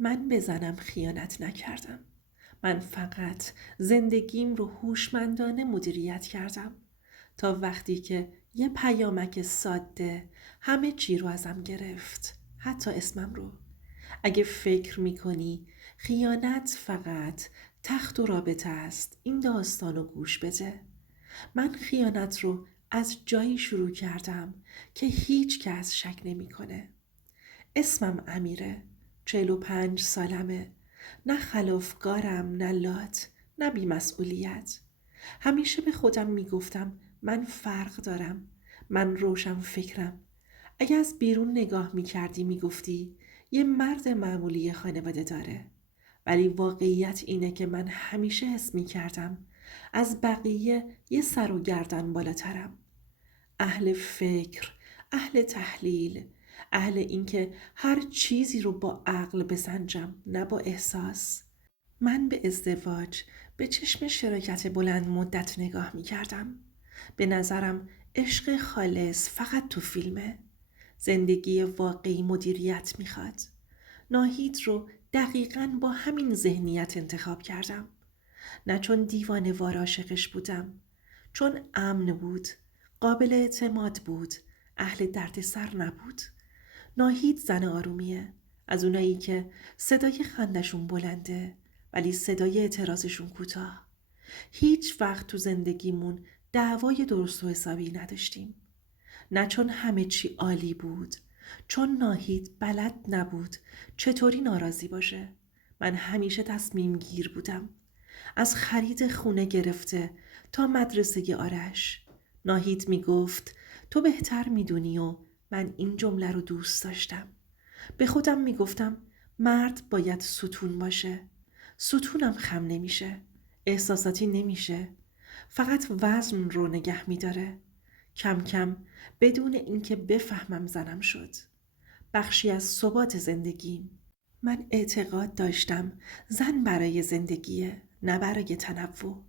من به زنم خیانت نکردم. من فقط زندگیم رو هوشمندانه مدیریت کردم تا وقتی که یه پیامک ساده همه چی رو ازم گرفت، حتی اسمم رو. اگه فکر میکنی خیانت فقط تخت و رابطه است، این داستان رو گوش بده. من خیانت رو از جایی شروع کردم که هیچ کس شک نمیکنه. اسمم امیره. 45 سالمه. نه خلافکارم، نه لات، نه بی‌مسئولیت. همیشه به خودم میگفتم من فرق دارم. من روشن فکرم. اگه از بیرون نگاه میکردی میگفتی یه مرد معمولی خانواده داره. ولی واقعیت اینه که من همیشه حس میکردم از بقیه یه سر و گردن بالاترم. اهل فکر، اهل تحلیل، اهل اینکه هر چیزی رو با عقل بسنجم، نه با احساس. من به ازدواج به چشم شراکت بلند مدت نگاه می کردم. به نظرم عشق خالص فقط تو فیلمه. زندگی واقعی مدیریت میخواد. ناهید رو دقیقاً با همین ذهنیت انتخاب کردم. نه چون دیوانه وار عاشقش بودم، چون امن بود، قابل اعتماد بود، اهل دردسر نبود. ناهید زن آرومیه، از اونایی که صدای خندشون بلنده ولی صدای اعتراضشون کوتاه. هیچ وقت تو زندگیمون دعوای درست و حسابی نداشتیم. نه چون همه چی عالی بود، چون ناهید بلد نبود چطوری ناراضی باشه. من همیشه تصمیم گیر بودم، از خرید خونه گرفته تا مدرسه آرش. ناهید می گفت تو بهتر می دونی و من این جمله رو دوست داشتم. به خودم می گفتم مرد باید ستون باشه. ستونم خم نمیشه، احساساتی نمیشه، فقط وزن رو نگه می داره. کم کم بدون اینکه بفهمم زنم شد. بخشی از ثبات زندگیم. من اعتقاد داشتم زن برای زندگیه، نه برای تنوع.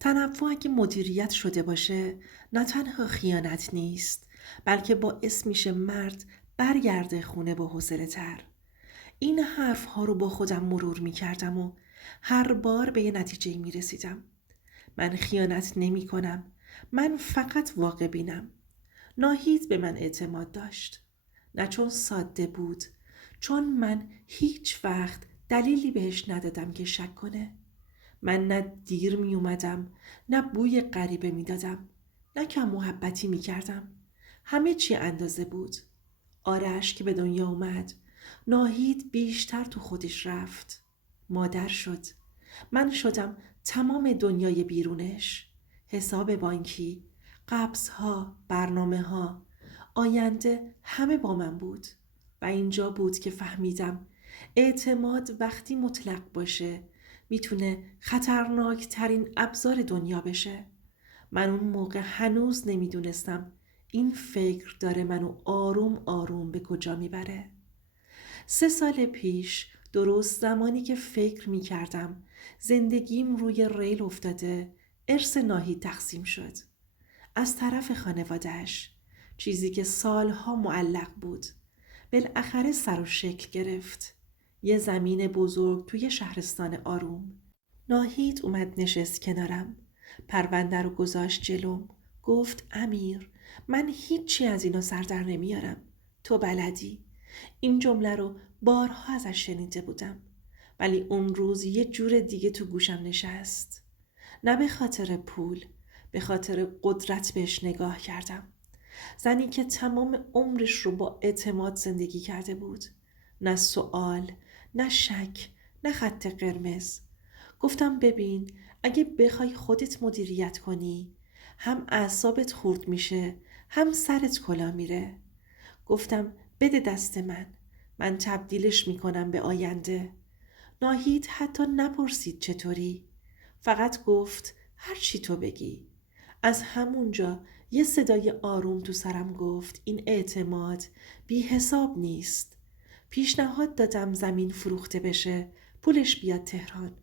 تنوع اگه مدیریت شده باشه نه تنها خیانت نیست، بلکه باعث میشه مرد برگرده خونه با حوصله تر. این حرف ها رو با خودم مرور میکردم و هر بار به یه نتیجه میرسیدم. من خیانت نمی کنم. من فقط واقع بینم. ناهید به من اعتماد داشت. نه چون ساده بود، چون من هیچ وقت دلیلی بهش ندادم که شک کنه. من نه دیر می اومدم، نه بوی غریبه می دادم، نه کم محبتی می کردم. همه چی اندازه بود. آرش که به دنیا اومد، ناهید بیشتر تو خودش رفت. مادر شد. من شدم تمام دنیای بیرونش. حساب بانکی، قبض‌ها، برنامه‌ها، آینده همه با من بود. و اینجا بود که فهمیدم اعتماد وقتی مطلق باشه میتونه خطرناک ترین ابزار دنیا بشه. من اون موقع هنوز نمیدونستم این فکر داره منو آروم آروم به کجا میبره. 3 سال پیش، درست زمانی که فکر می کردم زندگیم روی ریل افتاده، ارث ناهید تقسیم شد. از طرف خانواده‌اش، چیزی که سالها معلق بود، بالاخره سر و شکل گرفت. یه زمین بزرگ توی شهرستان آروم. ناهید اومد نشست کنارم. پرونده رو گذاشت جلوم. گفت امیر، من هیچی از اینا سر در نمیارم. تو بلدی. این جمله رو بارها ازش شنیده بودم. ولی اون روز یه جور دیگه تو گوشم نشست. نه به خاطر پول، به خاطر قدرت بهش نگاه کردم. زنی که تمام عمرش رو با اعتماد زندگی کرده بود. نه سوال، نه شک، نه خط قرمز. گفتم ببین، اگه بخوای خودت مدیریت کنی، هم اعصابت خورد میشه، هم سرت کلا میره. گفتم بده دست من تبدیلش میکنم به آینده. ناهید حتی نپرسید چطوری. فقط گفت هر چی تو بگی. از همونجا یه صدای آروم تو سرم گفت این اعتماد بی حساب نیست. پیشنهاد دادم زمین فروخته بشه، پولش بیاد تهران.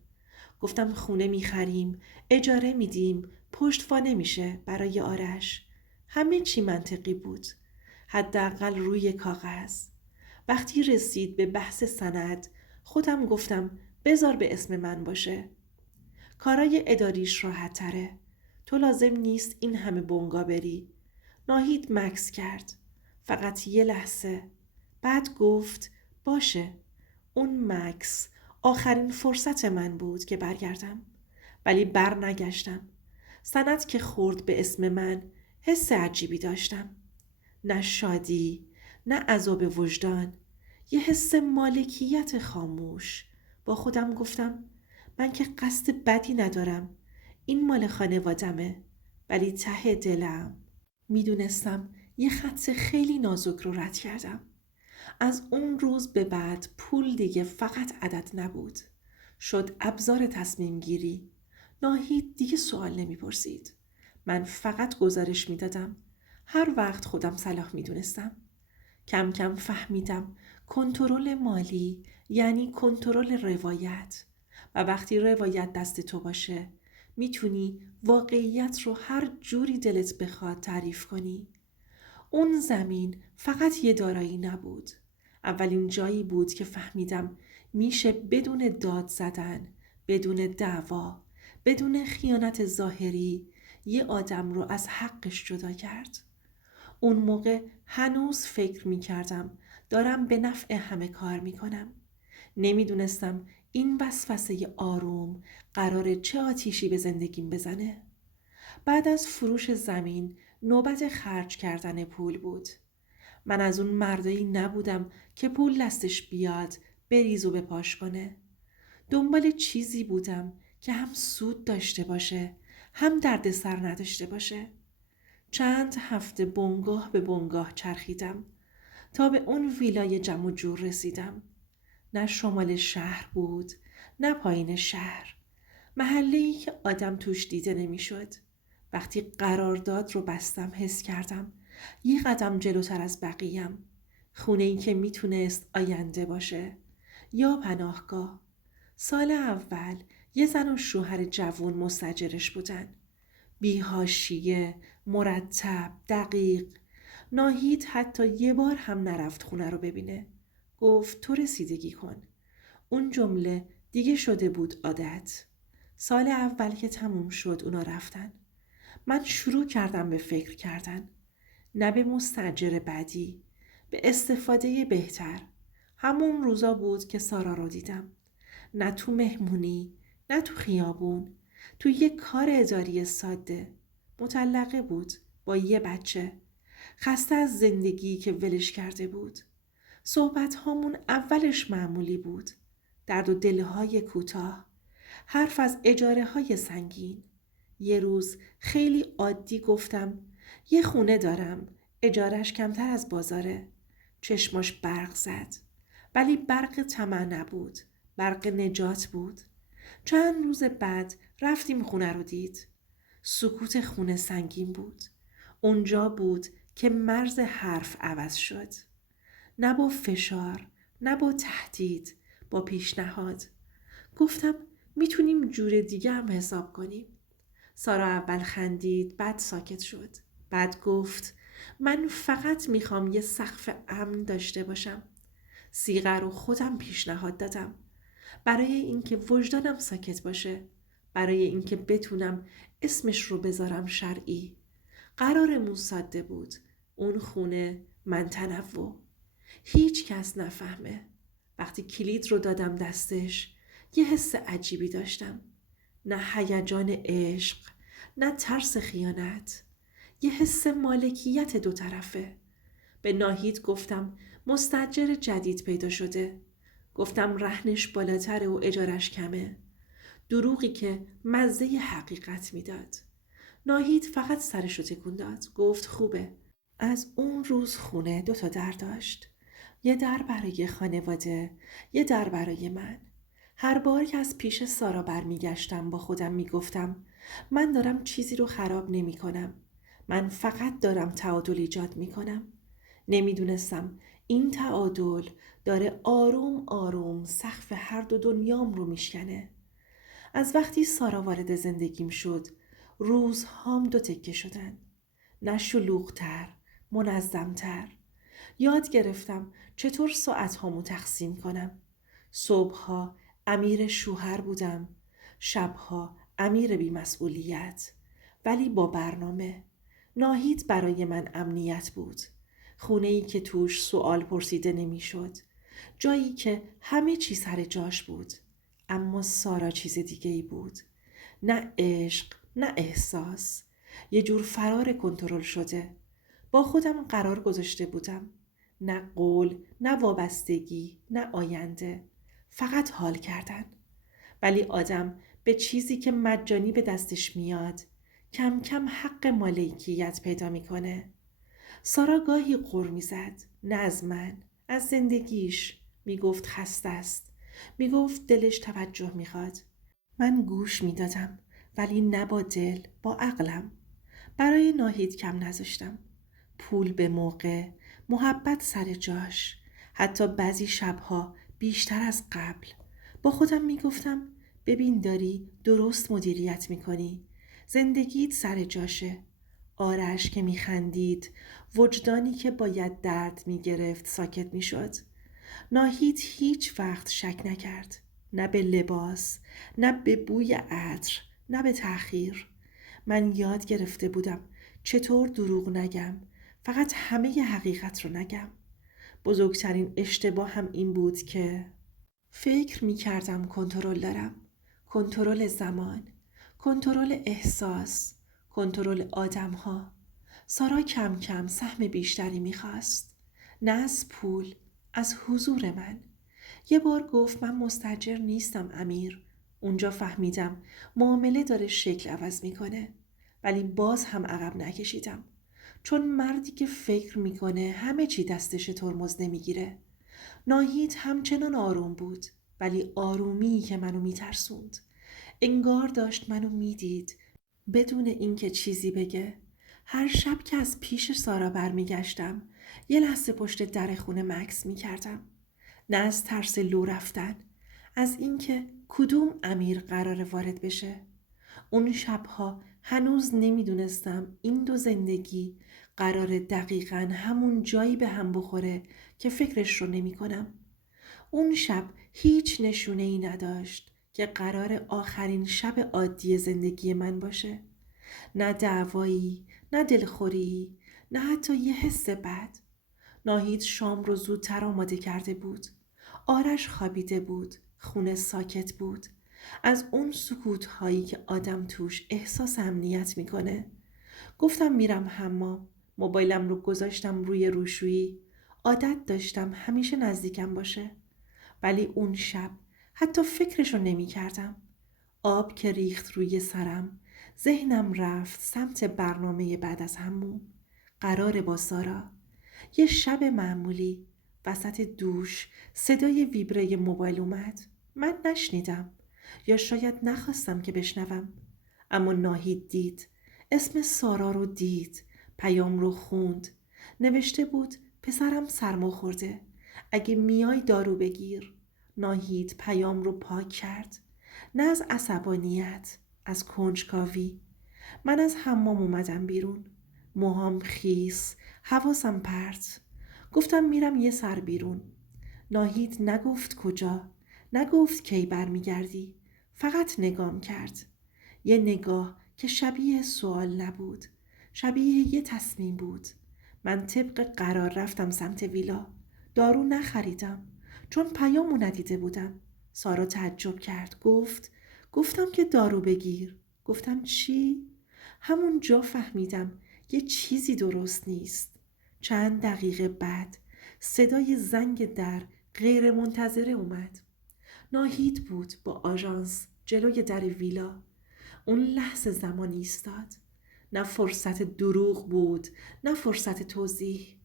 گفتم خونه میخریم، اجاره میدیم، پشتوانه نمیشه برای آرش. همه چی منطقی بود، حداقل روی کاغذ. وقتی رسید به بحث سند، خودم گفتم بذار به اسم من باشه. کارای اداریش راحت تره. تو لازم نیست این همه بنگا بری. ناهید مکث کرد. فقط یه لحظه. بعد گفت باشه. اون مکث آخرین فرصت من بود که برگردم. ولی بر نگشتم. سند که خورد به اسم من حس عجیبی داشتم. نه شادی، نه عذاب وجدان. یه حس مالکیت خاموش. با خودم گفتم من که قصد بدی ندارم. این مال خانوادمه. ولی ته دلم میدونستم یه خط خیلی نازک رو رد کردم. از اون روز به بعد پول دیگه فقط عدد نبود. شد ابزار تصمیم گیری. ناهید دیگه سوال نمیپرسید. من فقط گزارش میدادم. هر وقت خودم صلاح میدونستم. کم کم فهمیدم کنترل مالی یعنی کنترل روایت. و وقتی روایت دست تو باشه میتونی واقعیت رو هر جوری دلت بخواد تعریف کنی. اون زمین فقط یه دارایی نبود. اولین جایی بود که فهمیدم میشه بدون داد زدن، بدون دعوا، بدون خیانت ظاهری یه آدم رو از حقش جدا کرد. اون موقع هنوز فکر میکردم دارم به نفع همه کار میکنم. نمیدونستم این وسوسه آروم قراره چه آتیشی به زندگیم بزنه. بعد از فروش زمین نوبت خرج کردن پول بود. من از اون مردایی نبودم که پول دستش بیاد بریز و بپاش کنه. دنبال چیزی بودم که هم سود داشته باشه هم دردسر نداشته باشه. چند هفته بنگاه به بنگاه چرخیدم تا به اون ویلای جمع و جور رسیدم. نه شمال شهر بود نه پایین شهر. محله‌ای که آدم توش دیده نمی‌شد. وقتی قرارداد رو بستم حس کردم یه قدم جلوتر از بقیه‌ام. خونه‌ای که میتونست آینده باشه یا پناهگاه. سال اول یه زن و شوهر جوان مستاجرش بودن. بی‌حاشیه، مرتب، دقیق. ناهید حتی یه بار هم نرفت خونه رو ببینه. گفت تو رسیدگی کن. اون جمله دیگه شده بود عادت. سال اول که تموم شد اونا رفتن. من شروع کردم به فکر کردن. نه به مستاجر بعدی، به استفاده بهتر. همون روزا بود که سارا رو دیدم. نه تو مهمونی، نه تو خیابون. تو یه کار اداری ساده. مطلقه بود با یه بچه. خسته از زندگی که ولش کرده بود. صحبت هامون اولش معمولی بود. درد و دلهای کوتاه. حرف از اجاره های سنگین. یه روز خیلی عادی گفتم یه خونه دارم. اجارش کمتر از بازاره. چشماش برق زد. ولی برق طمع نبود. برق نجات بود. چند روز بعد رفتیم خونه رو دید. سکوت خونه سنگین بود. اونجا بود که مرز حرف عوض شد. نه با فشار، نه با تهدید، با پیشنهاد. گفتم میتونیم جور دیگه هم حساب کنیم. سارا اول خندید، بعد ساکت شد. بعد گفت من فقط میخوام یه سقف امن داشته باشم. صیغه رو خودم پیشنهاد دادم. برای اینکه وجدانم ساکت باشه. برای اینکه بتونم اسمش رو بذارم شرعی. قرارمون ساده بود. اون خونه، من تنوع. هیچ کس نفهمه. وقتی کلید رو دادم دستش یه حس عجیبی داشتم. نه هیجان عشق، نه ترس خیانت. یه حس مالکیت دو طرفه. به ناهید گفتم مستاجر جدید پیدا شده. گفتم رهنش بالاتره و اجارش کمه. دروغی که مزه حقیقت میداد. ناهید فقط سرشو تکون داد. گفت خوبه. از اون روز خونه 2 در داشت. یه در برای خانواده، یه در برای من. هر بار که از پیش سارا برمیگشتم با خودم میگفتم من دارم چیزی رو خراب نمی کنم. من فقط دارم تعادل ایجاد می کنم. نمیدونستم این تعادل داره آروم آروم سقف هر دو دنیام رو میشکنه. از وقتی سارا وارد زندگیم شد روزهام 2 تکه شدن. نه شلوغ‌تر، منظم‌تر. یاد گرفتم چطور ساعت‌هامو تقسیم کنم. صبحها امیر شوهر بودم، شبها امیر بی‌مسئولیت، ولی با برنامه. ناهید برای من امنیت بود. خونه‌ای که توش سوال پرسیده نمی‌شد. جایی که همه چی سر جاش بود. اما سارا چیز دیگه ای بود. نه عشق، نه احساس. یه جور فرار کنترل شده. با خودم قرار گذاشته بودم. نه قول، نه وابستگی، نه آینده. فقط حال کردن. ولی آدم به چیزی که مجانی به دستش میاد کم کم حق مالکیت پیدا میکنه. سارا گاهی غر میزد، نه از من، از زندگیش. میگفت خسته است، میگفت دلش توجه میخواد. من گوش میدادم، ولی نه با دل، با عقلم. برای ناهید کم نذاشتم. پول به موقع، محبت سر جاش، حتی بعضی شبها بیشتر از قبل. با خودم میگفتم ببین داری درست مدیریت میکنی. زندگیت سر جاشه. آرش که میخندید، وجدانی که باید درد میگرفت ساکت میشد. ناهید هیچ وقت شک نکرد. نه به لباس، نه به بوی عطر، نه به تأخیر. من یاد گرفته بودم چطور دروغ نگم، فقط همه حقیقت رو نگم. بزرگترین اشتباه هم این بود که فکر می کردم کنترل دارم. کنترل زمان، کنترل احساس، کنترل آدم ها. سارا کم کم سهم بیشتری می خواست. نه از پول، از حضور من. یه بار گفت من مستاجر نیستم امیر. اونجا فهمیدم معامله داره شکل عوض میکنه. ولی باز هم عقب نکشیدم. چون مردی که فکر میکنه همه چی دستش ترمز نمیگیره. ناهید همچنان آروم بود، ولی آرومی که منو میترسوند. انگار داشت منو میدید بدون اینکه چیزی بگه. هر شب که از پیش سارا برمیگشتم یه لحظه پشت در خونه مکث میکردم. نه از ترس لو رفتن، از اینکه کدوم امیر قرار وارد بشه. اون شبها هنوز نمیدونستم این دو زندگی قرار دقیقاً همون جایی به هم بخوره که فکرش رو نمی کنم. اون شب هیچ نشونه ای نداشت که قرار آخرین شب عادی زندگی من باشه. نه دعوایی، نه دلخوری، نه حتی یه حس بد. ناهید شام رو زودتر آماده کرده بود. آرش خوابیده بود. خونه ساکت بود. از اون سکوت هایی که آدم توش احساس امنیت میکنه. گفتم میرم حمام. موبایلم رو گذاشتم روی روشویی. عادت داشتم همیشه نزدیکم باشه. ولی اون شب حتی فکرشو نمی کردم. آب که ریخت روی سرم، ذهنم رفت سمت برنامه بعد از حموم. قرار با سارا. یه شب معمولی. وسط دوش صدای ویبره موبایل اومد. من نشنیدم، یا شاید نخواستم که بشنوم. اما ناهید دید. اسم سارا رو دید. پیام رو خوند. نوشته بود پسرم سرما خورده، اگه میای دارو بگیر. ناهید پیام رو پاک کرد. نه از عصبانیت، از کنجکاوی. من از حمام اومدم بیرون. موهام خیس، حواسم پرت. گفتم میرم یه سر بیرون. ناهید نگفت کجا، نگفت کی برمیگردی. فقط نگام کرد. یه نگاه که شبیه سوال نبود، شبیه یه تصمیم بود. من طبق قرار رفتم سمت ویلا. دارو نخریدم چون پیامو ندیده بودم. سارا تعجب کرد. گفتم که دارو بگیر. گفتم چی؟ همون جا فهمیدم یه چیزی درست نیست. چند دقیقه بعد صدای زنگ در غیر منتظره اومد. ناهید بود با آژانس جلوی در ویلا. اون لحظه زمان ایستاد. نه فرصت دروغ بود، نه فرصت توضیح.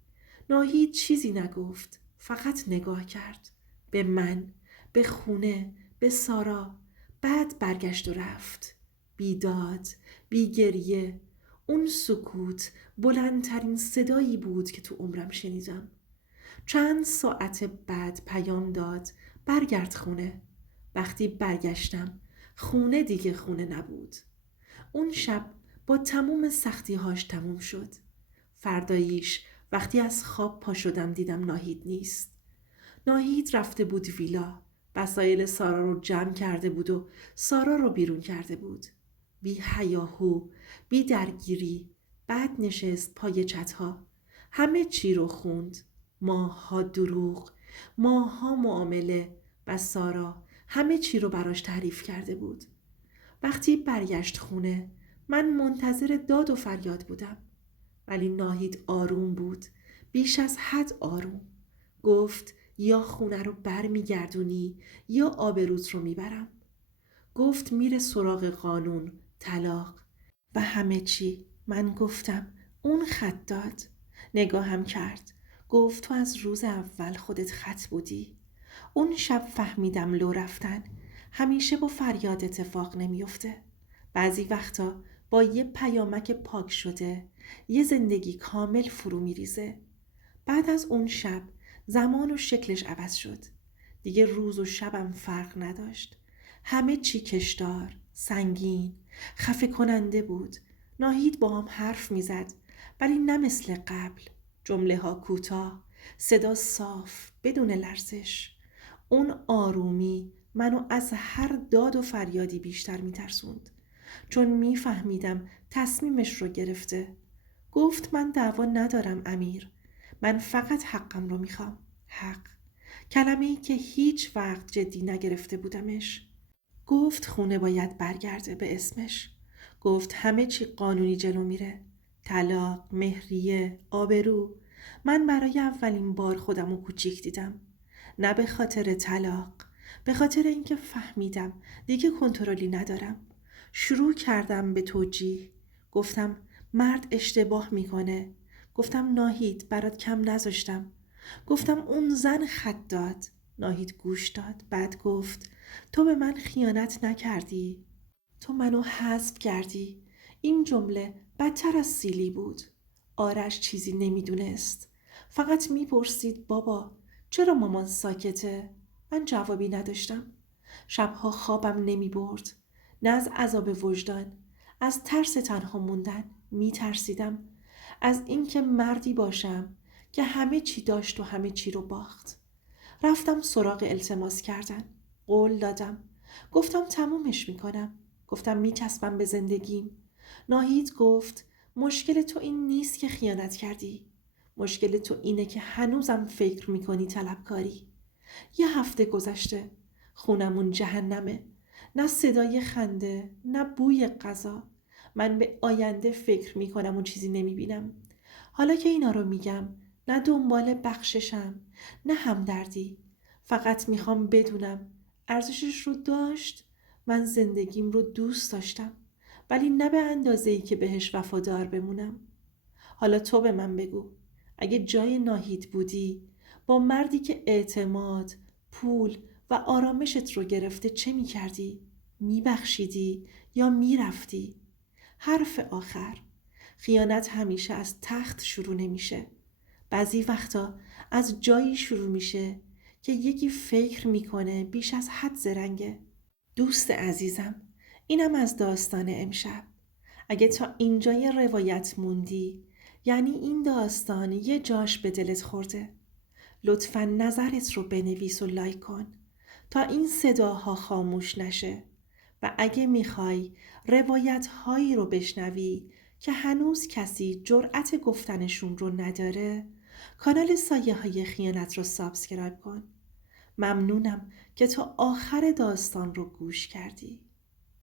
ناهید چیزی نگفت، فقط نگاه کرد. به من، به خونه، به سارا. بعد برگشت و رفت. بیداد، بی گریه. اون سکوت بلندترین صدایی بود که تو عمرم شنیدم. چند ساعت بعد پیام داد برگرد خونه. وقتی برگشتم خونه دیگه خونه نبود. اون شب با تموم سختی‌هاش تموم شد. فرداییش وقتی از خواب پا شدم دیدم ناهید نیست. ناهید رفته بود ویلا. وسایل سارا رو جمع کرده بود و سارا رو بیرون کرده بود. بی هیاهو، بی درگیری، بعد نشست پای چتها. همه چی رو خوند. ماها دروغ، ماها معامله و سارا همه چی رو براش تعریف کرده بود. وقتی برگشت خونه من منتظر داد و فریاد بودم. ولی ناهید آروم بود، بیش از حد آروم. گفت یا خونه رو بر میگردونی یا آبروت رو میبرم. گفت میره سراغ قانون، طلاق و همه چی. من گفتم اون خط داد. نگاهم کرد. گفت تو از روز اول خودت خط بودی. اون شب فهمیدم لو رفتن همیشه با فریاد اتفاق نمیفته. بعضی وقتا با یه پیامک پاک شده یه زندگی کامل فرو میریزه. بعد از اون شب زمان و شکلش عوض شد. دیگه روز و شبم فرق نداشت. همه چی کشدار، سنگین، خفه کننده بود. ناهید با هم حرف میزد ولی نه مثل قبل. جمله ها کوتاه، صدا صاف، بدون لرزش. اون آرومی منو از هر داد و فریادی بیشتر میترسوند. چون میفهمیدم تصمیمش رو گرفته. گفت من دعوا ندارم امیر. من فقط حقم رو میخوام. حق. کلمه‌ای که هیچ وقت جدی نگرفته بودمش. گفت خونه باید برگرده به اسمش. گفت همه چی قانونی جلو میره. طلاق، مهریه، آبرو. من برای اولین بار خودم رو کوچیک دیدم. نه به خاطر طلاق. به خاطر اینکه فهمیدم دیگه کنترلی ندارم. شروع کردم به توجیه. گفتم مرد اشتباه میکنه. گفتم ناهید برات کم نذاشتم. گفتم اون زن خط داد. ناهید گوش داد. بعد گفت تو به من خیانت نکردی. تو منو حذف کردی. این جمله بدتر از سیلی بود. آرش چیزی نمیدونست. فقط میپرسید بابا چرا مامان ساکته؟ من جوابی نداشتم. شبها خوابم نمیبرد. نه از عذاب وجدان، از ترس تنها موندن میترسیدم. از اینکه مردی باشم که همه چی داشت و همه چی رو باخت. رفتم سراغ التماس کردن. قول دادم. گفتم تمومش میکنم. گفتم میچسبم به زندگیم. ناهید گفت مشکل تو این نیست که خیانت کردی. مشکل تو اینه که هنوزم فکر میکنی طلبکاری. یه هفته گذشته. خونمون جهنمه. نه صدای خنده، نه بوی غذا. من به آینده فکر میکنم و چیزی نمیبینم. حالا که اینا رو میگم نه دنبال بخششم نه همدردی. فقط میخوام بدونم ارزشش رو داشت. من زندگیم رو دوست داشتم ولی نه به اندازه‌ای که بهش وفادار بمونم. حالا تو به من بگو اگه جای ناهید بودی با مردی که اعتماد، پول و آرامشت رو گرفته چه میکردی؟ میبخشیدی یا میرفتی؟ حرف آخر. خیانت همیشه از تخت شروع نمیشه. بعضی وقتا از جایی شروع میشه که یکی فکر میکنه بیش از حد زرنگه. دوست عزیزم، اینم از داستان امشب. اگه تا اینجای روایت موندی یعنی این داستان یه جاش به دلت خورده. لطفاً نظرت رو بنویس و لایک کن تا این صداها خاموش نشه. و اگه میخوای روایت هایی رو بشنوی که هنوز کسی جرأت گفتنشون رو نداره، کانال سایه های خیانت رو سابسکرایب کن. ممنونم که تا آخر داستان رو گوش کردی.